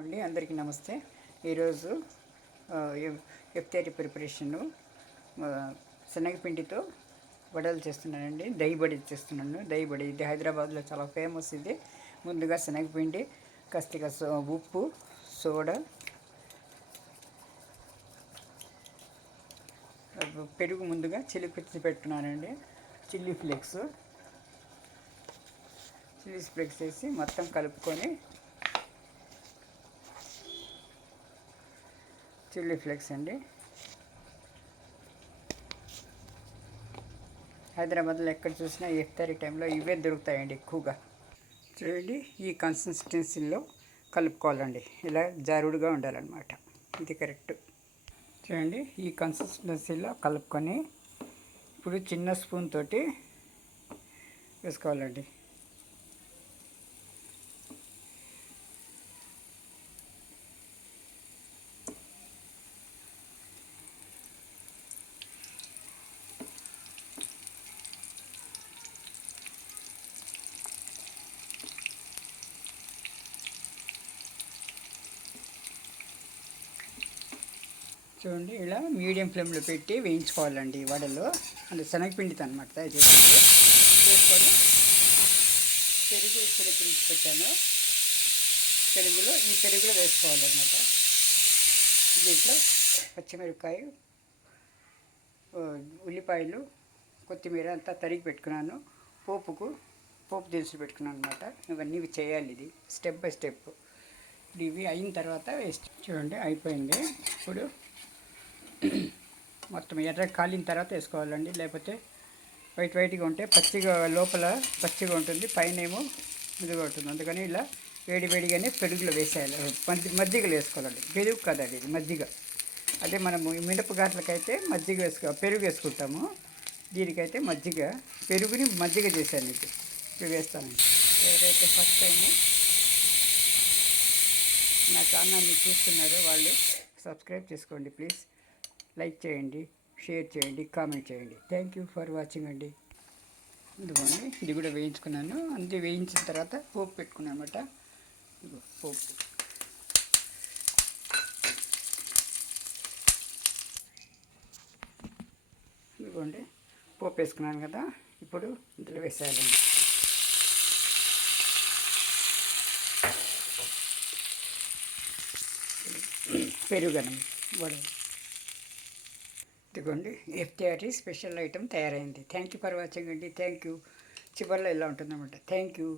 అండి అందరికీ నమస్తే. ఈరోజు ఎఫ్తేరి ప్రిపరేషను శనగపిండితో వడలు చేస్తున్నానండి. దహి బడి చేస్తున్నాను. దహి బడి ఇది హైదరాబాద్లో చాలా ఫేమస్. ఇది ముందుగా శనగపిండి, కస్తిగా ఉప్పు, సోడా, పెరుగు ముందుగా చిలికి పెట్టుకున్నానండి. చిల్లీ ఫ్లేక్స్ వేసి మొత్తం కలుపుకొని చిల్లీ ఫ్లేక్స్ అండి. హైదరాబాద్లో ఎక్కడ చూసినా ఇఫ్తారీ టైంలో ఇవే దొరుకుతాయండి ఎక్కువగా. చూడండి, ఈ కన్సిస్టెన్సీలో కలుపుకోవాలండి. ఇలా జారుడుగా ఉండాలన్నమాట. ఇది కరెక్ట్. చూడండి, ఈ కన్సిస్టెన్సీలో కలుపుకొని ఇప్పుడు చిన్న స్పూన్ తోటి వేసుకోవాలండి. చూడండి, ఇలా మీడియం ఫ్లేమ్లో పెట్టి వేయించుకోవాలండి. వడలు అంటే శనగపిండితో అనమాట తయారు చేసుకొని పెరుగు చిలికించి పెట్టాను. ఈ పెరుగులో వేసుకోవాలన్నమాట. దీంట్లో పచ్చిమిరపకాయ, ఉల్లిపాయలు, కొత్తిమీర అంతా తరిగి పెట్టుకున్నాను. పోపు దినుసులు పెట్టుకున్నాను అనమాట. ఇవన్నీ చేయాలి. ఇది స్టెప్ బై స్టెప్. ఇవి అయిన తర్వాత వేస్ట్. చూడండి, అయిపోయింది. ఇప్పుడు మొత్తం ఎర్ర కాలిన తర్వాత వేసుకోవాలండి. లేకపోతే వైట్గా ఉంటే లోపల పచ్చిగా ఉంటుంది, పైన ఏమో ఇదిగా ఉంటుంది. అందుకని ఇలా వేడిగానే పెరుగులో వేసేయాలి. మజ్జిగలు వేసుకోవాలండి. పెరుగు కదండి, ఇది మజ్జిగ. అదే మనము మినపగాట్లకైతే పెరుగు వేసుకుంటాము. దీనికైతే పెరుగుని మజ్జిగ చేశాను. ఇప్పుడు వేస్తానండి. ఎవరైతే ఫస్ట్ టైము నా ఛానల్ని చూస్తున్నారో వాళ్ళు సబ్స్క్రైబ్ చేసుకోండి ప్లీజ్. లైక్ చేయండి, షేర్ చేయండి, కామెంట్ చేయండి. థ్యాంక్ యూ ఫర్ వాచింగ్ అండి. ఇదిగోండి, ఇది కూడా వేయించుకున్నాను. అంతే వేయించిన తర్వాత పోపు పెట్టుకున్నాను అనమాట. పోపు ఇదిగోండి, పోపు వేసుకున్నాను కదా. ఇప్పుడు ఇందులో వేసేయాలండి. పెరుగన్నం వడలు. ఇదిగోండి, ఎఫ్టీఆర్టీ స్పెషల్ ఐటెం తయారైంది. థ్యాంక్ యూ ఫర్ వాచింగ్ అండి. Thank you. చివరిలో ఇలా ఉంటుందన్నమాట. Thank you.